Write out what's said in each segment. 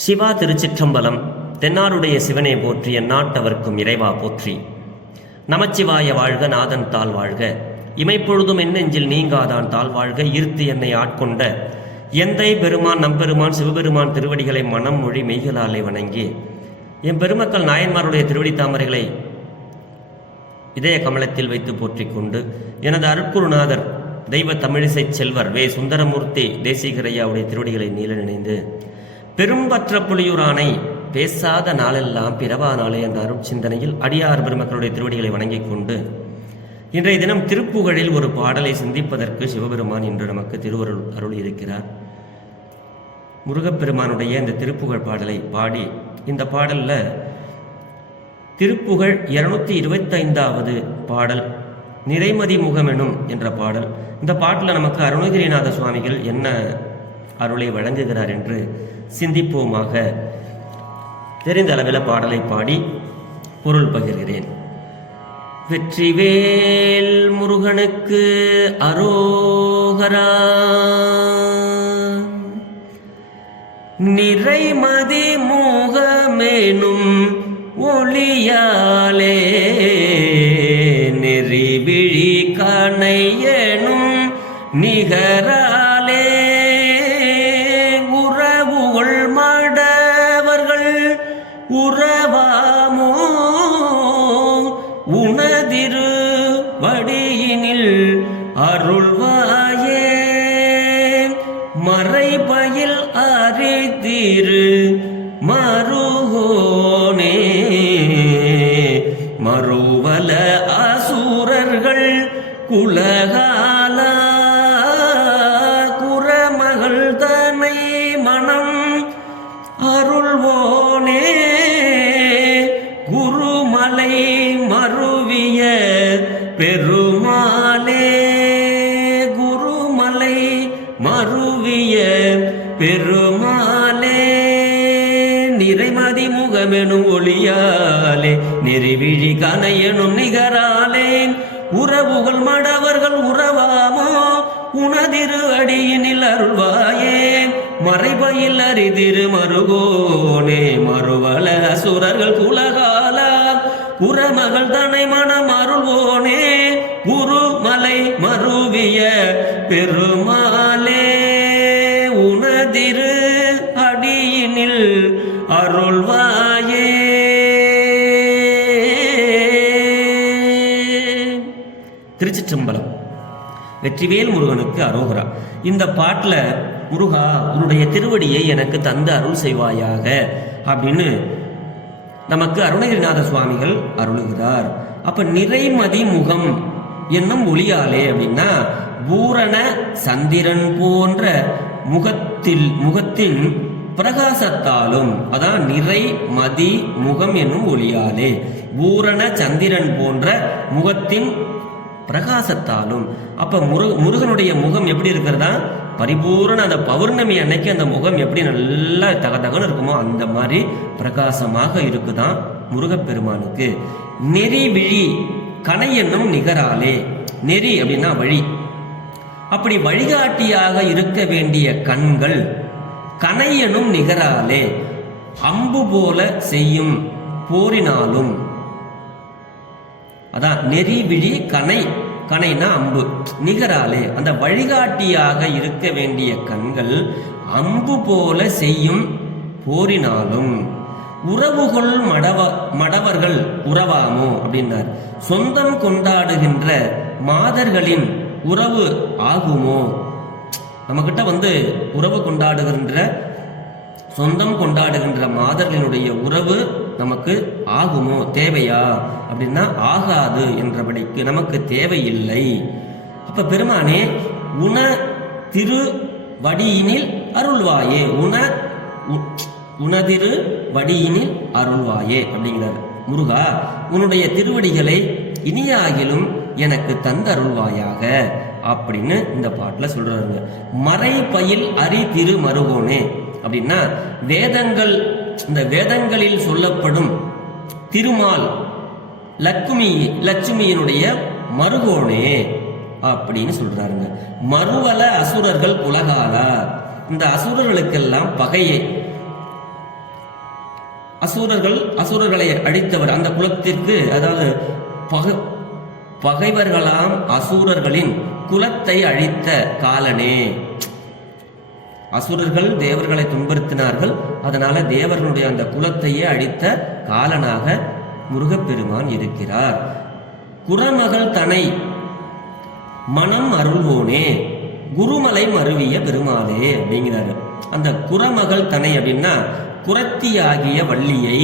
சிவா திருச்சிற்றம்பலம். தென்னாருடைய சிவனை போற்றி, எந்நாட்டவர்க்கும் இறைவா போற்றி. நமச்சிவாய வாழ்க, நாதன் தாள் வாழ்க. இமைப்பொழுதும் என்னெஞ்சில் நீங்காதான் தாள் வாழ்க. ஈர்த்து என்னை ஆட்கொண்ட எந்தை பெருமான் நம்பெருமான் சிவபெருமான் திருவடிகளை மனம் மொழி மெய்களாலே வணங்கி என் பெருமக்கள் நாயன்மாருடைய திருவடி தாமரைகளை இதய கமலத்தில் வைத்து போற்றிக் கொண்டு எனது அருட்குருநாதர் தெய்வ தமிழிசை செல்வர் வே சுந்தரமூர்த்தி தேசிகரையாவுடைய திருவடிகளை நீல நினைந்து பெரும்பற்ற புலியூரானை பேசாத நாளெல்லாம் பிறவா நாளே என்ற அருட்சிந்தனையில் அடியார் பெருமக்களுடைய திருவடிகளை வணங்கிக் கொண்டு இன்றைய தினம் திருப்புகழில் ஒரு பாடலை சிந்திப்பதற்கு சிவபெருமான் இன்று நமக்கு திருவருள் அருள் இருக்கிறார். முருகப்பெருமானுடைய இந்த திருப்புகழ் பாடலை பாடி, இந்த பாடல்ல திருப்புகழ் 225வது பாடல் நிறைமதி முகமெனும் என்ற பாடல். இந்த பாட்டில் நமக்கு அருணகிரிநாத சுவாமிகள் என்ன அருளை வழங்குகிறார் என்று சிந்திப்போமாக. தெரிந்த அளவில் பாடலை பாடி பொருள் பகிர்கிறேன். வெற்றிவேல் முருகனுக்கு அரோகரா. நிறைமதி முகமெனும் ஒளியாலே நெறிவிழி கணையனும் நிகராலே உறவுகள் மடவர்கள் உறவாமோ உனதிரு வடியினில் அருள்வாயே மறைபயில் அறிதிரு மருகோனே மறுவல அசுரர்கள் குலகால குரமகள் தன்னை மனம் அருள்வோனே குருமலை மருவிய பெருமாளே குருமலை மருவிய பெருமாளே நிறைமதி முகமெனும் ஒளியாலே நெறிவிழி கணையனும் நிகராலே உறவுகள் மடவர்கள் உறவாமோ உனதிரு அடியினில் அருள்வாயே மறைபயில் அறிதிரு மருகோனே மறுவல அசுரர்கள் குலகால குரமகள் தன்னை மனம் அருள்வோனே குருமலை மருவிய பெருமாளே உனதிரு அடியினில் அருள்வாயே. திருச்சிற்றம்பலம். வெற்றிவேல் முருகனுக்கு அரோகரா. இந்த பாட்டில் முருகா உன்னுடைய திருவடியை எனக்கு தந்து அருள் செய்வாயாக அப்படின்னு நமக்கு அருணகிரிநாத சுவாமிகள் அருளுகிறார். அப்ப நிறைமதி முகம் என்னும் ஒளியாலே அப்படின்னா பூரண சந்திரன் போன்ற முகத்தின் பிரகாசத்தாலும், அதான் நிறைமதி முகம் என்னும் ஒளியாலே பூரண சந்திரன் போன்ற முகத்தின் பிரகாசத்தாலும். அப்ப முருகனுடைய முகம் எப்படி இருக்கிறதா? பரிபூர்ண அந்த பௌர்ணமி அன்னைக்கு அந்த முகம் எப்படி நல்லா தகதகன்னு இருக்குமோ அந்த மாதிரி பிரகாசமாக இருக்குதான் முருகப்பெருமானுக்கு. நெறி விழி கணை என்னும் நிகராலே. நெறி அப்படின்னா வழி. அப்படி வழிகாட்டியாக இருக்க வேண்டிய கண்கள் கணை எனும் நிகராலே அம்பு போல செய்யும் போரினாலும். அதான் நெறி விழி கணை, கணைனா அம்பு, நிகராலே அந்த வழிகாட்டியாக இருக்க வேண்டிய கண்கள் அம்பு போல செய்யும் போரினாலும். உறவுகள் மடவர்கள் உறவாமோ அப்படின்னார். சொந்தம் கொண்டாடுகின்ற மாதர்களின் உறவு ஆகுமோ? நம்ம கிட்ட உறவு கொண்டாடுகின்ற சொந்தம் கொண்டாடுகின்ற மாதர்களினுடைய உறவு நமக்கு ஆகுமோ, தேவையா அப்படின்னா ஆகாது என்றபடிக்கு நமக்கு தேவையில்லை. அப்ப பெருமானே உன திரு வடியினில் அருள்வாயே, உனதிரு வடியினில் அருள்வாயே அப்படிங்கிறார். முருகா உன்னுடைய திருவடிகளை இனியாகிலும் எனக்கு தந்த அருள்வாயாக அப்படின்னு இந்த பாட்டுல சொல்றாங்க. மறை பயில் அரி திரு மருகோனே அப்படின்னா வேதங்கள், இந்த வேதங்களில் சொல்லப்படும் திருமால் லட்சுமியினுடைய மருகோனே அப்படின்னு சொல்றாருங்க. மறுவல அசுரர்கள் குலகாலா, இந்த அசுரர்களுக்கெல்லாம் பகையை அசுரர்களை அழித்தவர், அந்த குலத்திற்கு, அதாவது பகைவர்களாம் அசுரர்களின் குலத்தை அழித்த காலனே. அசுரர்கள் தேவர்களை துன்புறுத்தினார்கள், அதனால தேவர்களுடைய அந்த குலத்தையே அழித்த காலனாக முருகப்பெருமான் இருக்கிறார். குறமகள் தனை மனம் அருள்வோனே குருமலை மருவிய பெருமாளே அப்படிங்கிறாரு. அந்த குறமகள் தனை அப்படின்னா குறத்தியாகிய வள்ளியை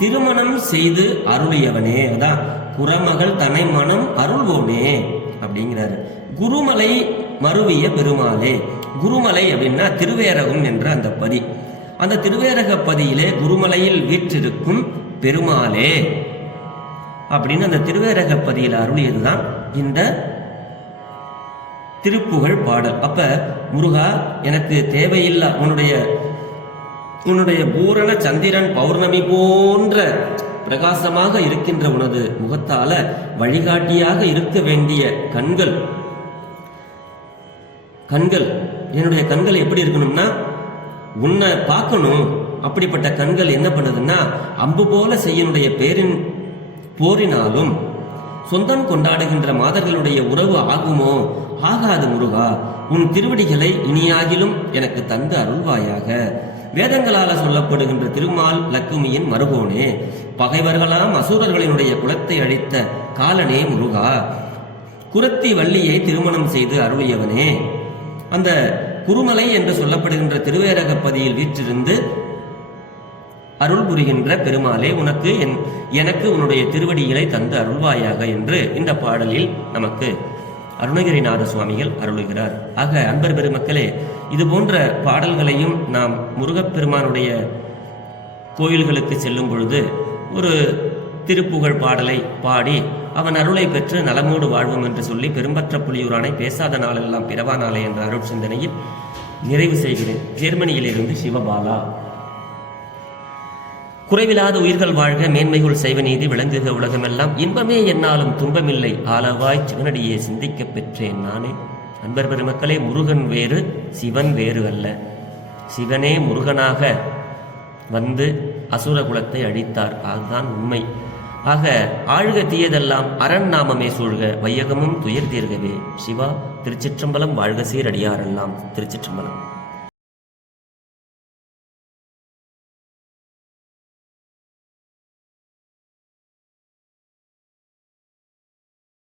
திருமணம் செய்து அருளியவனே, அதான் குறமகள் தனை மனம் அருள்வோனே அப்படிங்கிறாரு. குருமலை மருவிய பெருமாளே. குருமலை அப்படின்னா திருவேரகம் என்ற அந்த பதி, அந்த திருவேரக பதியிலே குருமலையில் வீற்றிருக்கும் பெருமாளே அப்படின்னு அந்த திருவேரக பதியில் அருளியதுதான் இந்த திருப்புகழ் பாடல். அப்ப முருகா, எனக்கு தேவையில்லா உன்னுடைய பூரண சந்திரன் பௌர்ணமி போன்ற பிரகாசமாக இருக்கின்ற உனது முகத்தால வழிகாட்டியாக இருக்க வேண்டிய கண்கள் என்னுடைய கண்கள் எப்படி இருக்கணும்னா உன்னை பார்க்கணும். அப்படிப்பட்ட கண்கள் என்ன பண்ணுதுன்னா அம்பு போல செய்யனுடைய போரினாலும் சொந்தம் கொண்டாடுகின்ற மாதர்களுடைய உறவு ஆகுமோ? ஆகாது முருகா, உன் திருவடிகளை இனியாகிலும் எனக்கு தந்து அருள்வாயாக. வேதங்களால சொல்லப்படுகின்ற திருமால் லக்குமியின் மருகோனே, பகைவர்களாம் அசுரர்களினுடைய குலத்தை அழித்த காலனே முருகா, குரத்தி வள்ளியை திருமணம் செய்து அருளியவனே, அந்த குருமலை என்று சொல்லப்படுகின்ற திருவேரகப்பதியில் வீற்றிருந்து அருள் புரிகின்ற பெருமாளே, எனக்கு உன்னுடைய திருவடிகளை தந்து அருள்வாயாக என்று இந்த பாடலில் நமக்கு அருணகிரிநாத சுவாமிகள் அருளுகிறார். ஆக அன்பர் பெருமக்களே, இது போன்ற பாடல்களையும் நாம் முருகப்பெருமானுடைய கோயில்களுக்கு செல்லும் பொழுது ஒரு திருப்புகழ் பாடலை பாடி அவன் அருளை பெற்று நலமோடு வாழ்வோம் என்று சொல்லி பெரும்பற்ற புலியூரானை பேசாத நாளெல்லாம் பிறவா நாளே என்ற அருள் சிந்தனையில் நிறைவு செய்கிறேன். ஜெர்மனியிலிருந்து சிவபாலா. குறைவில்லாத உயிர்கள் வாழ்க, மேன்மைகள் செய்வ நீதி விளங்குக உலகமெல்லாம், இன்பமே என்னாலும் துன்பமில்லை ஆலவாய் சிவனடியே சிந்திக்க பெற்றேன் நானே. அன்பர் பெருமக்களே, முருகன் வேறு சிவன் வேறு அல்ல. சிவனே முருகனாக வந்து அசுர குலத்தை அழித்தார், அதுதான் உண்மை. ஆக ஆழ்க தீயதெல்லாம் அரண் நாமமே சூழ்க, வையகமும் துயர் தீர்கவே. சிவா திருச்சிற்றம்பலம். வாழ்க சீரடியாரெல்லாம். திருச்சிற்றம்பலம்.